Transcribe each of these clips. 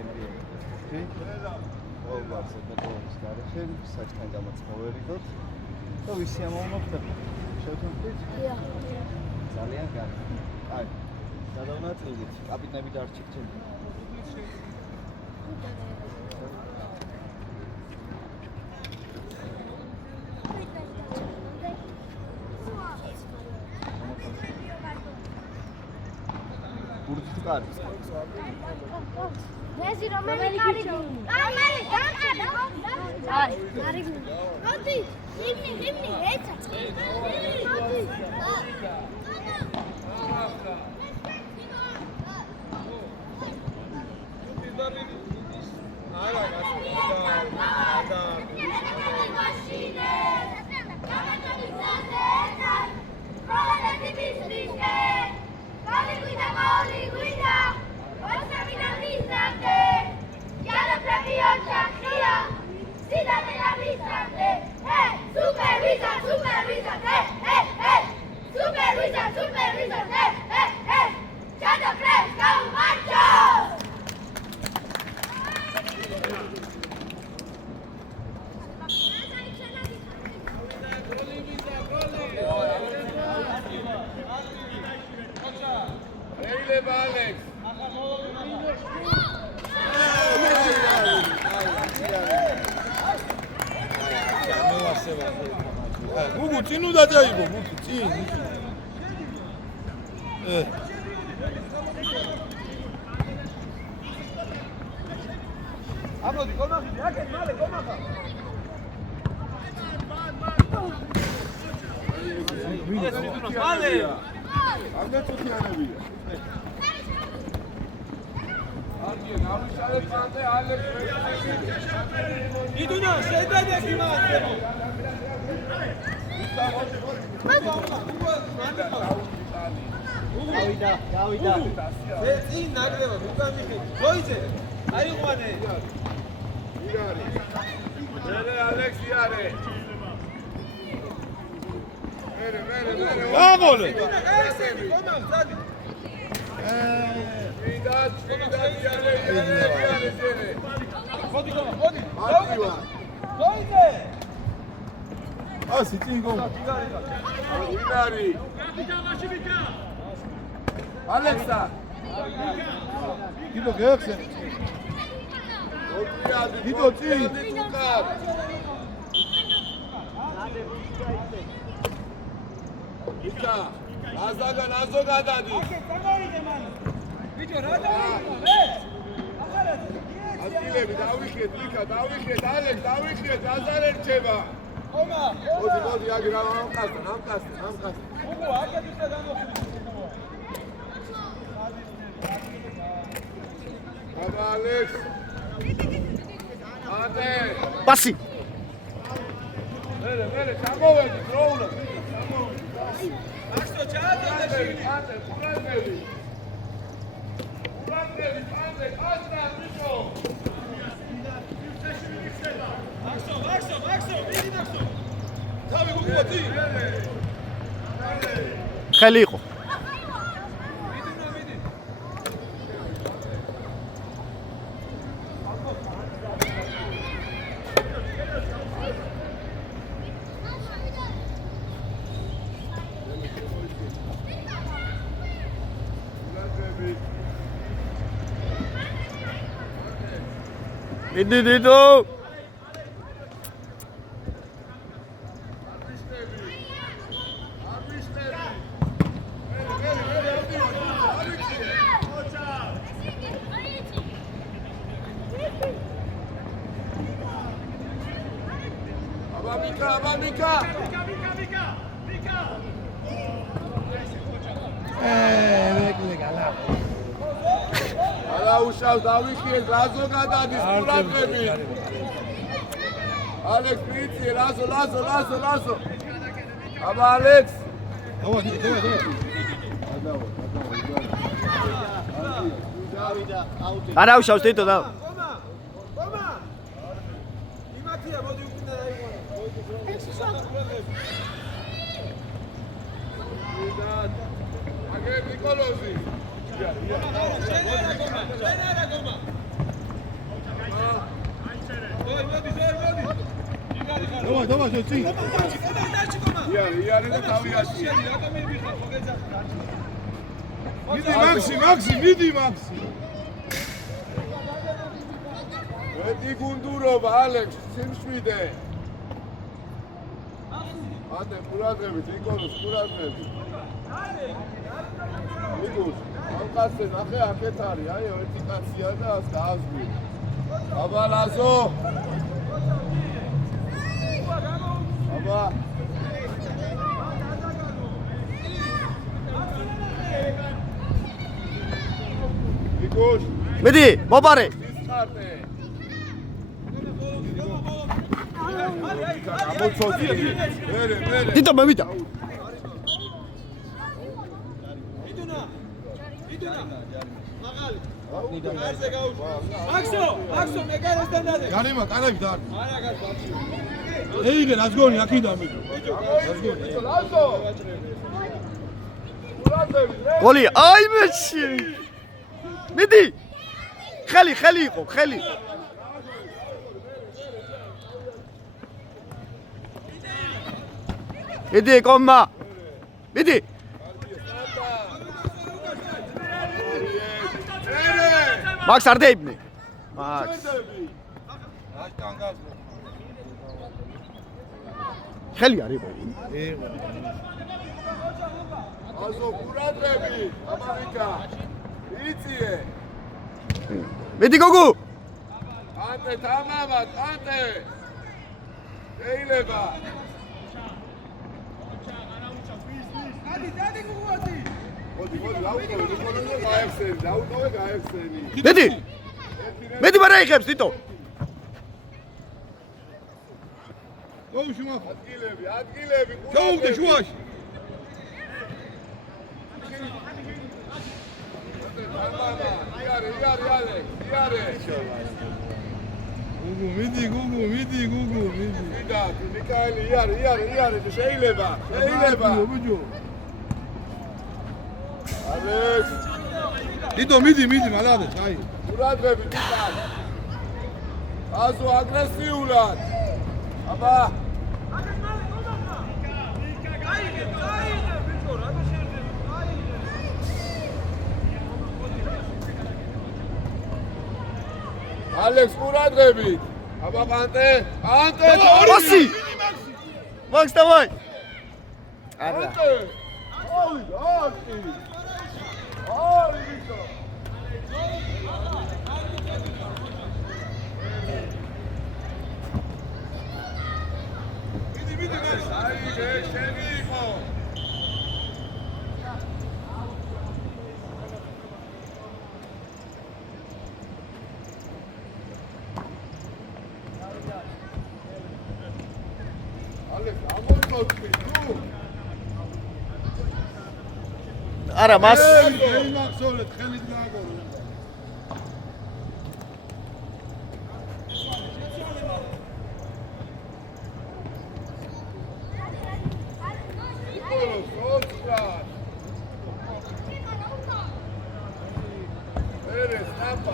ჩემპიონი. კი? ყველგარზე ბატონის გარეშე საჭთან გამოწვევერიდოთ და ვისი ამოვნოთ შევთანხმდით? ძალიან კარგი. აი, გადავნაწილდით, კაპიტნები დარჩით ჩემპიონი. Nezi romeli karigu. Kameri, Ay, karigu. Hadi, limni, etsa. Hadi. Passi. ხელი იყო. Dito. Mika. Უშავს დავიხიეთ რაზო გადადის ყურადღები ალექს პრინცი ლაზო აბა ალექს არა უშავს თითო და იმათია მოდი უკინა აგები ნიკოლოზი დავაშო წინ. იარი და თავიაში. მიდი მაქსი, მიდი მაქსი. მეტი გუნდურობა ალექს, სიმშვიდე. ანდე ყურადღებით, იკონოს ყურადღებით. ნიკოს, ამ კაცზე ნახე აქეთ არის, აი ერთი კაცია და ას გააზღვი. აბა ლაზო. აბა. ნიკოს, მიდი, მოპარე. ისხარტე. გამოცოდი. მერე. დიტო მევიდა. მაქსო, მეკარესთან დადე. განიმა კანები და არის. ეიგენ აზგონი აქიდან მიდი. ლაზო. გოლი, აი მეში. მიდი. ხელი იყო, ხელი. მიდი, კომმა. მიდი. მაქს არ დაიბნე. მაქს. ხელი არ იყო. აზო ყურადღები, ამავიკა. იწიე. მიდი გოგო. ანტე თამამად, ანტე. შეიძლება. დადი გუგუათი. მოდი, ლაუტოვე, ნიკოლოზე გაეხსენი, ლაუტოვე გაეხსენი. მიდი მარა იხებს თითო. გოუში მახ. ადგილები. გაუგდე შუაში. იარე. გუგუ, მიდი. ვიდა, ნიკაელი, იარე, შეიძლება. ბიჭო. ალექს, დიტო მიდი, მალადეთ, აი. ყურადღები, ნიკაელ. აზო აგრესიულად. აბა. ალექს ყურადღები. აბა ანტე. Pasi. Max давай. არა. აი, ვიტო. აი, შენი იყო. არა მას მახსოვრეთ ხელით გააგორო.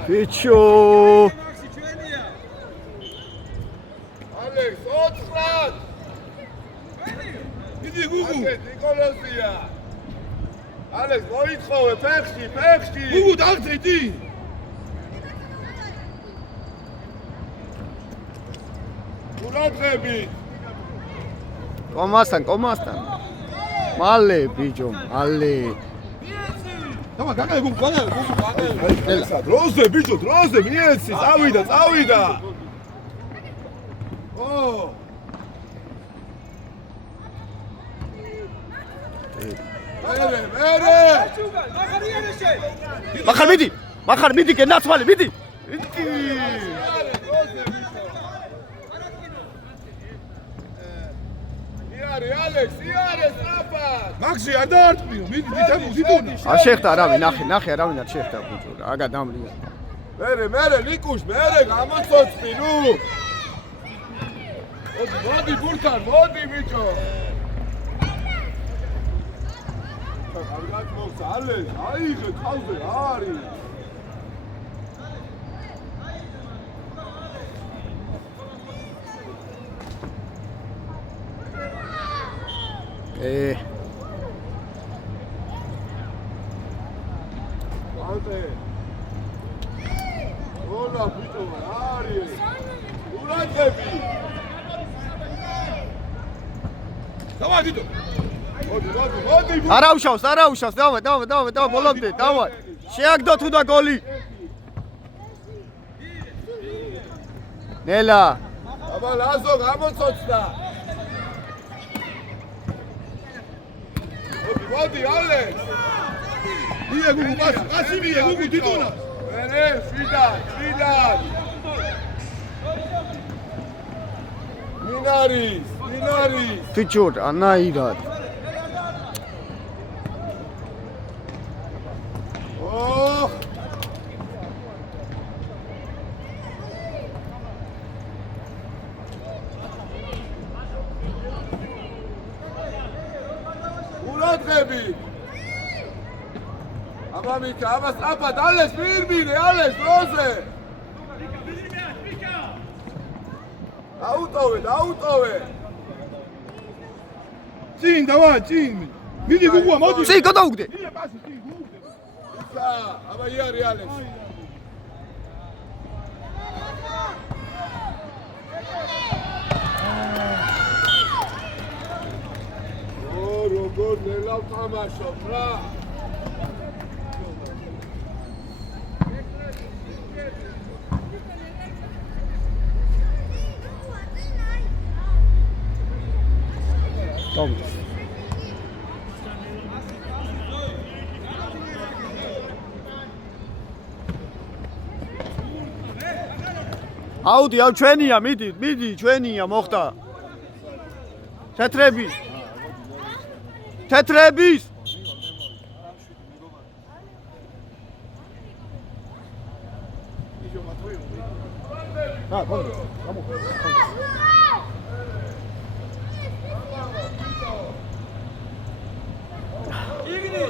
ბიჭო ალექს 4 მიდი გუგუ. ნიკოლოზია. ალექს მოითხოვე ფეხში. გუგუ დაგწედი. ყურადღები. კომასთან მალე ბიჭო მალე დავა გაგე გუგუ. დროზე ბიჭო, მიეცი, წავიდა. ო მერე. მახარ მიდი კენაცვალი მიდი იარე ალექს, სწრაფად. მაქსი არ დაარტყმიო, მიდი დიტონა. არ შეეხდა არავინ ნახე არავინ არ შეეხდა ბიჭო აგა დამრია მერე ნიკუშ, გამოცოცხი, ნუ. მოდი ბურთან, მოდი ბიჭო. კარგად მოვცა, ალექს, აიღე თავზე, რა არის? ანტე რონა ბიჭო არის ურაძები Давай, Дидо. მოდი არა უშავს, დავა, ბოლომდე, დავა. შეაგდო თუ და გოლი. ნელა. აბა ლაზო გამოცოცხლა მოდი ალექს Мие гугу, паси мие гугу, Дидона. მერე შვიდად მინარის ფიჩურ, ანაირად. ოხ ურადღები აბა მიქა აბა სწრაფად ალეს მირმირე ალეს როზე დაუტოვე Цин, давай, цин. Миди гугу, моди. წი გადაუგდე. Мие паси, цин, гугу. ისა აბა იარი ალეს როგორ ნელა თამაშობ რა დავუდგე. აუდი, ჩვენია, მიდი, ჩვენია, მოხდა. თეთრების.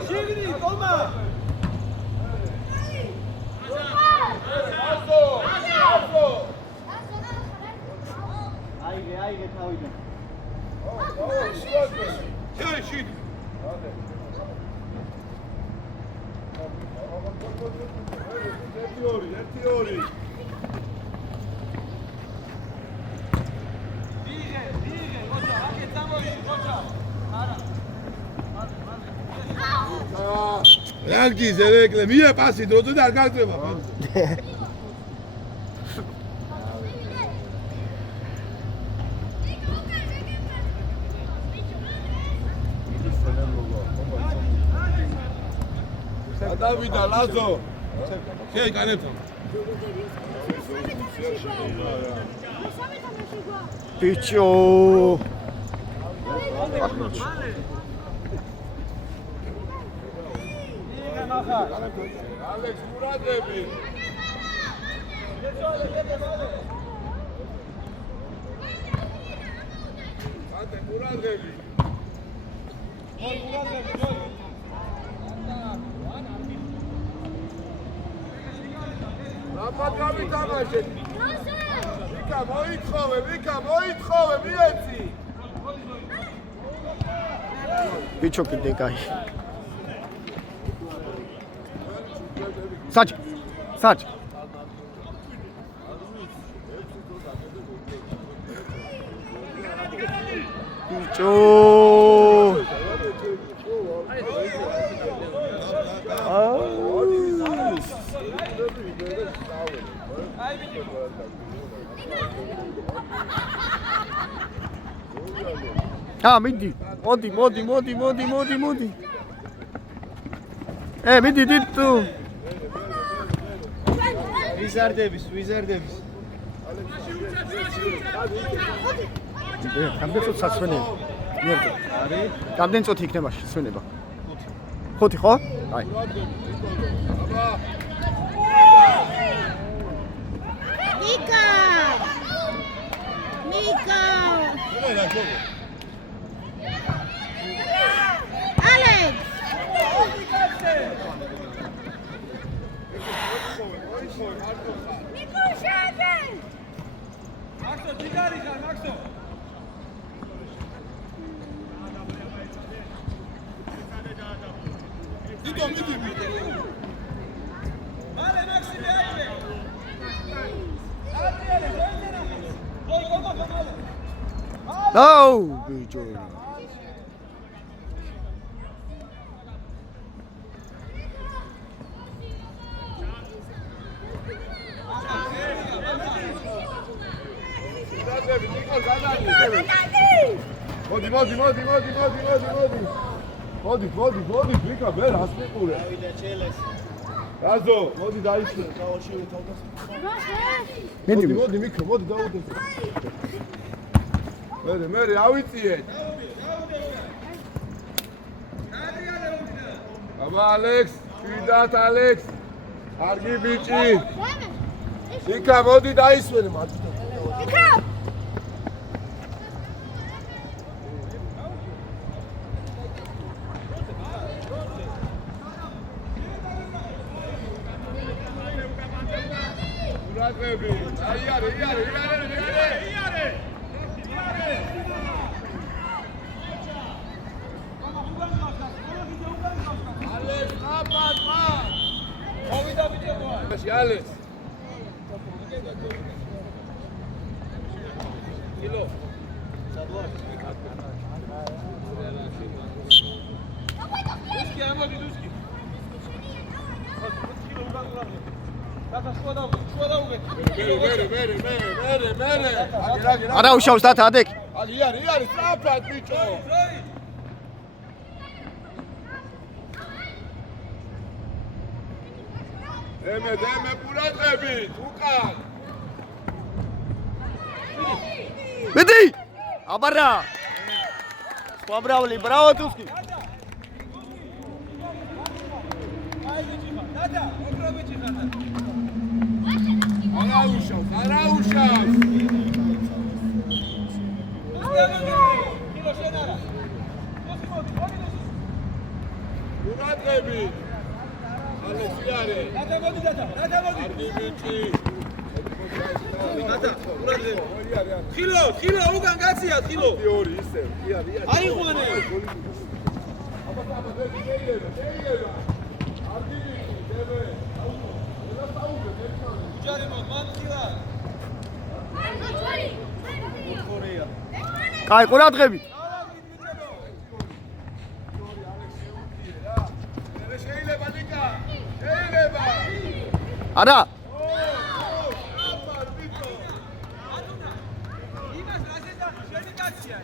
შიგნი, ტომა. აიგე თავიდან. Hey, shit. ერთი ორი დიღე, როცა, აქეთ წამოიდი, როცა. არა. Rangi, zerekle, mie pasi, drodu da gar treba. დავიდა ლაზო Hey, განებთან. ბიჭო. ალექს ურადები ანტე ურადები რაფაგავი თამაშეთ ვიკა მოითხოვე მიეცი ბიჭო კიდე კაი. საჭ. ბიჭო. მიდი. მოდი. მიდი დიტუ. ვიზარდების. რამდენი წუთი საცვენია? მიერთო. არის რამდენი წუთი იქნება სვენება? 5 ხო? აი. Mika! Alex! Nico, Schaden! მაქსო, ძიგარი ხარ, მაქსო. თვითონ მიდი. მალე მაქსიმე აიღე. ადრიალე ზენერა. გოლ მალე. აუ ბიჭო. მოდი, ვიკა, ვერ ასმიყურე. რაზო, მოდი დაიშვე. მოდი, მიქრო, მოდი დაუდესე. მერე, ავიწიეთ. აბა, ალექს, შვიდათ, ალექს. კარგი ბიჭი. ვიკა, მოდი დაისვენე მათ. ვიკა! ურაგები, აიარე. ალექს, აპატმა. მოვიდა ვიდეო. ალექს. კილო. დუსკი ამოდი დუსკი. კილო უგანღლავე. დათა შუა დაუგეთ. მერე. არა უშავს დათა ადეკ. იარი, სწრაფად ბიჭო. დემე ყურადღებით, უკან. მიდი! აბარა! სხვა ბრავლი, ბრავო დუსკი. დათა, ოქრო ბიჭი ხარ. არა უშავს. კილო შენარა. მოდი. ყურადღებით. ალექსიარე. დათა მოდი. კარგი ბიჭი. დათა, ყურადღებით. ხილო, უკან გაცია, ხილო. ორი ისე. აიღვანე. აბა, შეიძლება. კარგი ბიჭი, დემე. ჯარი მან ხილა. კაი, ყურადღებით. შეიძლება ნიკა. შეიძლება. არა. იმას რასედა შენი კაცია.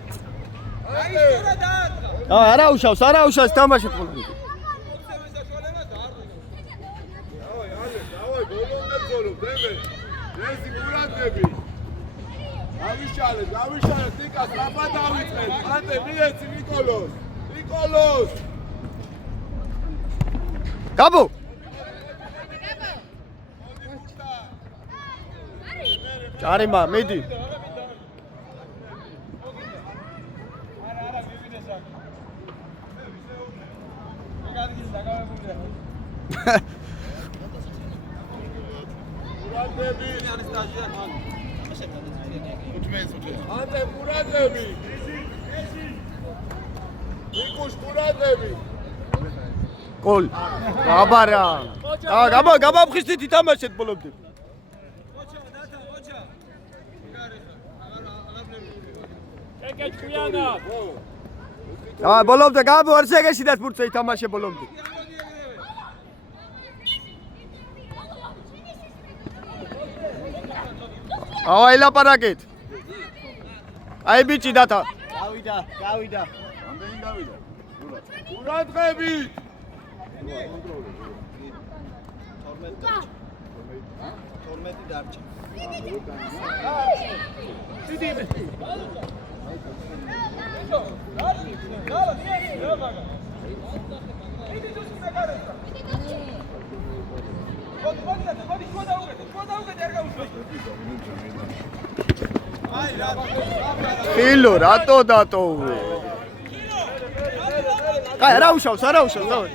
აი სწორად დააწყა. არა უშავს თამაშეთ ხოლმე. დავაი, ბოლომდე ბრძოლობ, დემე. ეს ყურადღები. გავიშალეთ, ნიკას რაფა დავიწყეთ. ანტე მიეცი ნიკოლოს. გაბო. ჭარიმა, მიდი. არა, მივიდეს აქ. მეგადგილი დაგავებულია. ყურადღები. არის სტაჟია ხან. ანტე ყურადღები. ნიკუშ ყურადღები. გოლ. აბარა. გაბაფხისტით ითამაშეთ ბოლომდე. ოჩა, დათა, ოჩა. ეკე ჭიანა. ბოლომდე გაბო არც ეგეშიდაც ფურცე ითამაშე ბოლომდე. აი ლაპარაკეთ. აი ბიჭი დათა. გავიდა. ამდენი გავიდა. ყურადღები. 12 დარჩა. ხილო რატო დატოვე? კაი არა უშავს დავაი.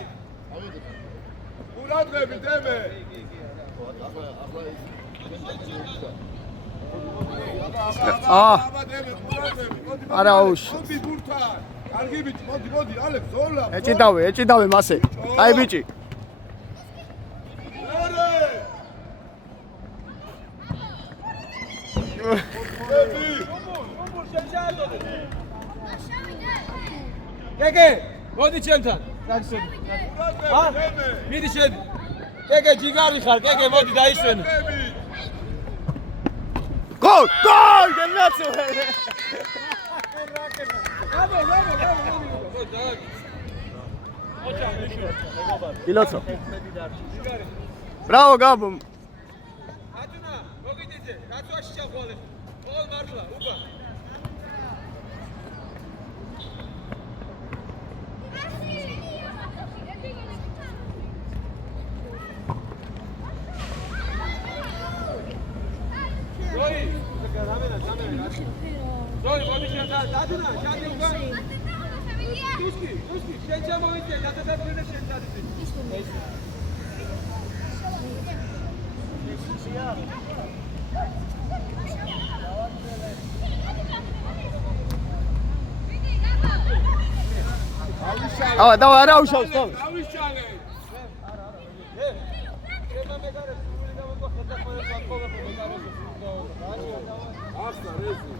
ყურადღები დემე. არა უშავს. მოდი ბურთან. კარგი ბიჭი, მოდი, ალექს, ზოლა. ეჭიდავე მასე. აი ბიჭი. გეგე, მოდი ჩემთან. ა? მიდი შედი. გეგე, ჯიგარი ხარ, გეგე, მოდი დაიშვენო. გოლ! გენაცო! Pilotso. Bravo, Gabo. ატუნა, მოგიდიძე, რაც ვაში ჩახვალე. ყოველ მართლა, უკა. Zoi, მოდი შენ ატუნა, ჩადი უკა. Tuski, შენ ჩამოვიდე, დაწესებულე შენ ჩადიდე. Давай, არა უშავს, დავ. დავიშალე. შენ მეგარე სული გამოგვა ხედახმარებს ვაკოვებ მეგარებს. ახლა რეზი.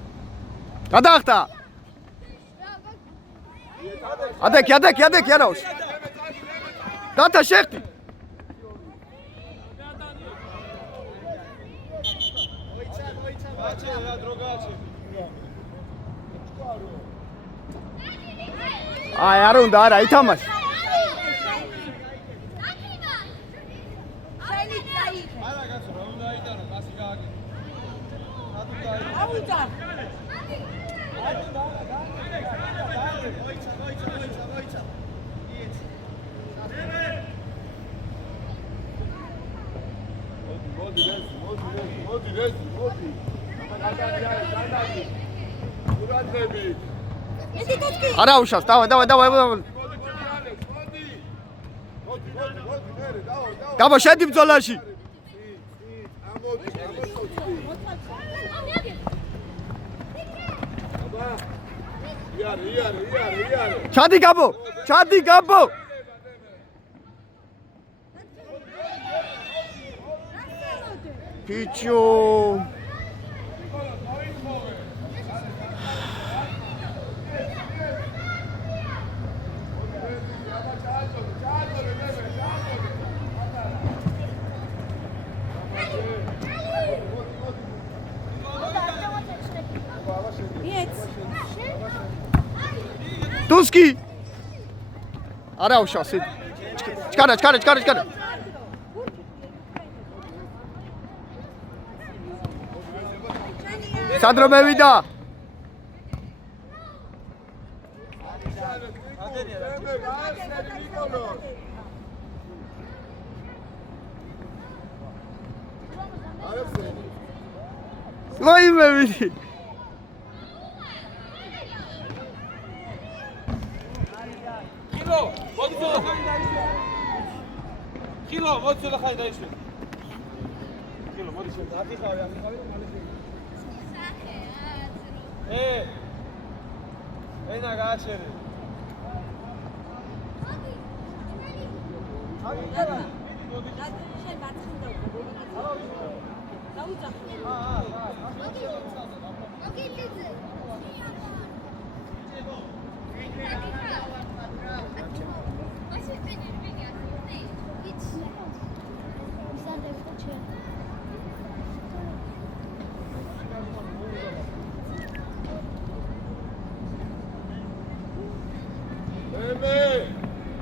გადახტა. ადეკ, არაუშ. დათა შეხტი. გაჩე რა დრო გაჩე. აი, არ უნდა, არა, ითამაშ. არა კაცო, რა უნდა იტანო, გასი გააკეთე. აუძა. მოდი რეზი. ურადები. არა უშავს, დავай. მოდი, გაბო, შედი ბრძოლაში. ამოდი. იარე. ჩადი გაბო. Pichu. Tuski. Არა უშავს. ჩქარა. Sandro მევიდა. ლოი მევიდი. ხილო, მოდი ცოტა ხანი დაიშვე. ხილო, მოდი ცოტა ხანი დაიშვე. ხილო, მოდი შენ დაგიხავე, ენა გააჩერე.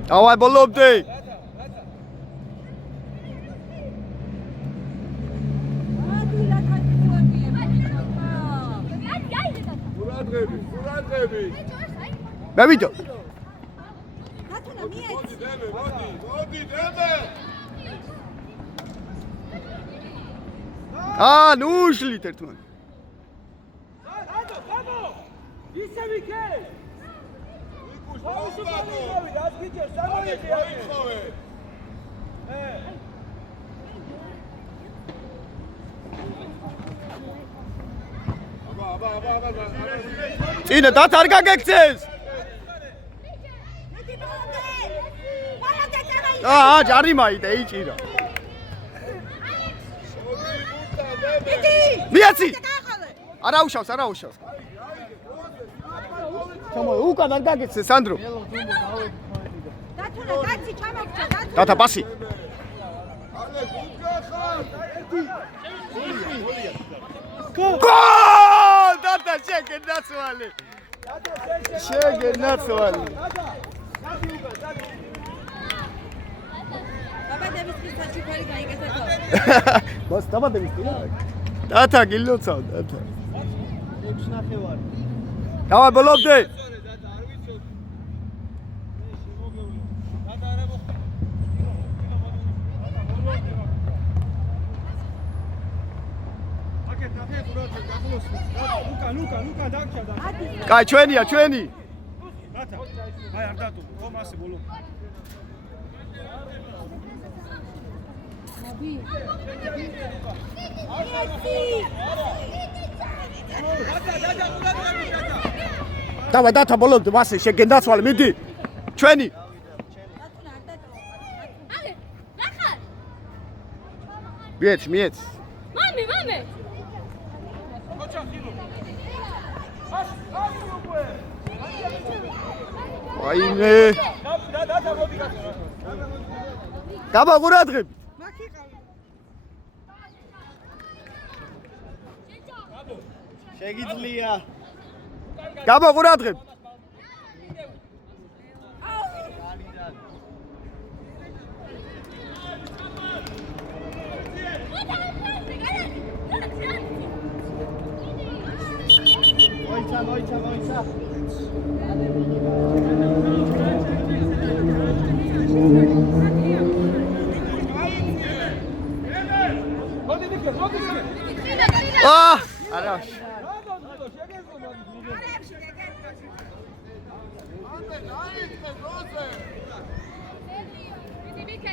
Давай, ბოლობდე. ურადები. მევიდო. მოდი დემე. ნუშლით ერთმანეთს. გაბო! ისე ვიქე! აუშუბავი, რაც გიჭირს, სამოიჭი მოიწოვე. აბა. წინა დათ არ გაგექცეს. ჯარიმაი და იჭირა. მიაცი. არა უშავს. ჩამო, უკან არ გაგეცე სანდრო. დათუნა, კაცი ჩამოგჭა, დათუნა. დათა პასი. გოლ! დათა შეგენაცვალე. დაბადების დღის საჩუქარი გაიგეთა თო. მას დაბადების დღე. დათა გილოცავ დათა. 6 ნახევარი. დავა ბოლობდე. ლუკა დაგჭირდა. კაი ჩვენია. დათა. აი არ დატო. ხომ ასე ბოლო. დავა დათა ბოლობდე მასე შეგენდაცვალე მიდი. ჩვენი. დათუნა არ დათო. Ale, ნახარ. მიეც. მამე. ვაიმე. დათა მოდი გასა. გაბა ყურადღები. შეგიძლია. გაბა ყურადღები. მოიცა. არა.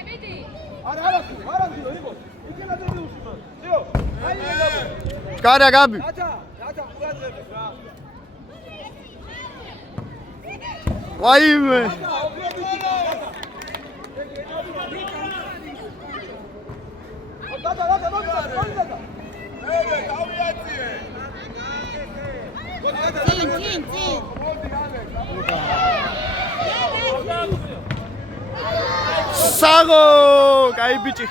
მიდი. არა, იბო. იქნება ძები უშიმო. ძიო. კარა გაბი. დათა ყურადღებით რა. ვაიმე. დათა. წინ. საღო, კაი ბიჭი.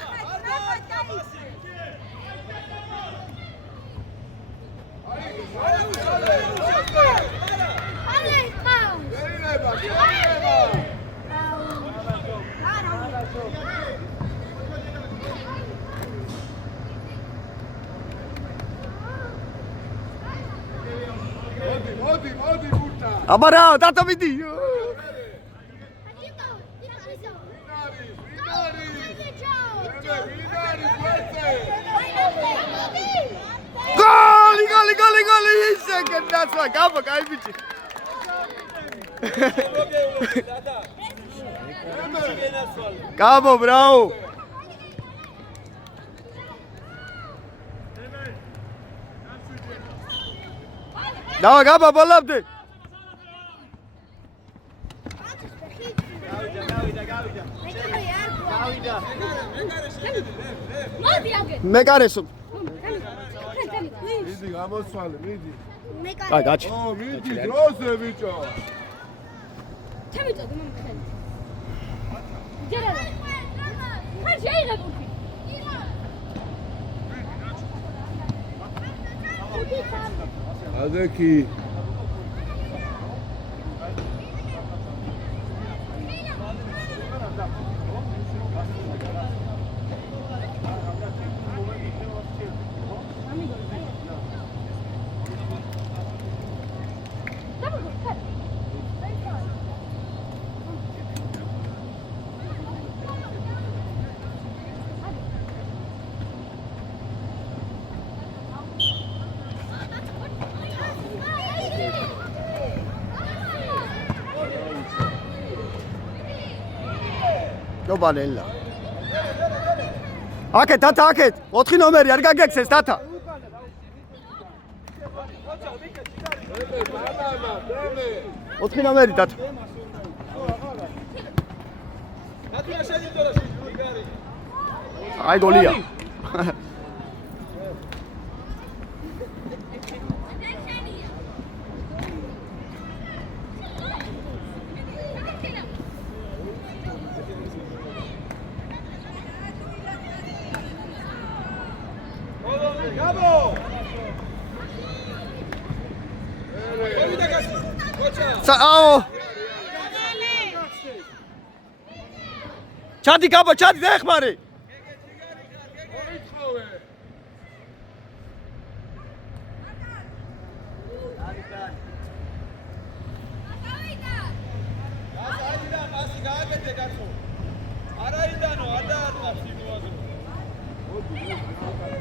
მოდი ბურთა. აბარა, დათა მიდი. გოლი ისე გენდაცვა გაბა კაი ბიჭი. გაბო ბრავო. დავა გაბა ბოლობდე. მეკარესო. მიდი გამოსვალე, მიდი. კაი გაჩი. მიდი დროზე ბიჭო. ჩამიწოდე მომხენ. ჯერა. ხარ შეიძლება უკვე. ადექი. ჯობალელა. აკეთ დათა აკეთ. 4 ნომერი არ გაგექცეს დათა. ოთხი ნომერი დათა. ნათუნა შედიდო რა შეგარი. აი გოლია. გაბო. მოვიდა გასი. კოჩა. აო. ჩადი გაბო, ჩადი დეხმარი. მოიწოვე. აიდან პასი გააკეთე კაცო. არაიდანო, ადაარდა სიტუაცია.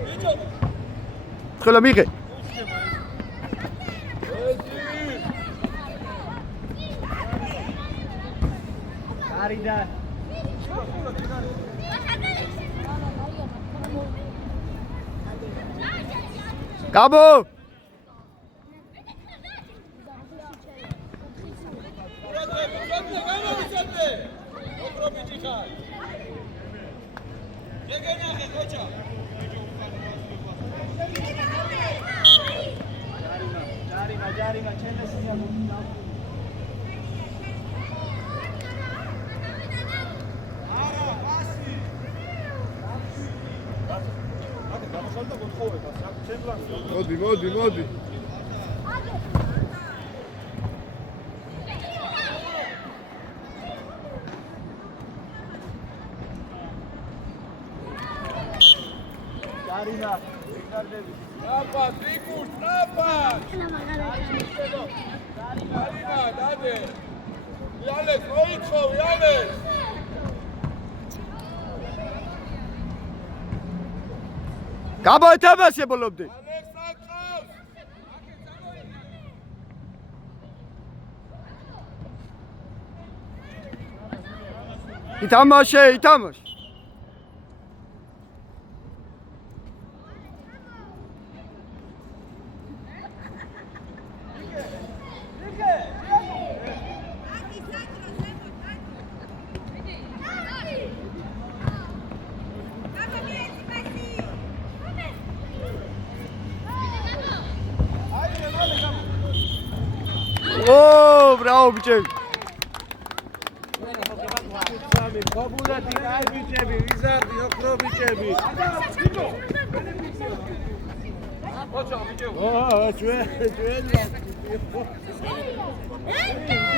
ბიჭო. ხელა მიღე. არიდან. გაბო. მოდი, მოდი, მოდი. ჯარინა, რიკარდები. აბა, დიკუს, აბა. ჯარინა, დადე. იალეს, მოიწოვე, იალეს. გაბო ეთებასე ბოლობდი. ითამაშე, ითამაშე. ო, ბრავო ბიჭები. ბაბულეთი, კაი ბიჭები, ვიზარდი, ოქრო ბიჭები. კოჩა ბიჭო. ჩვენ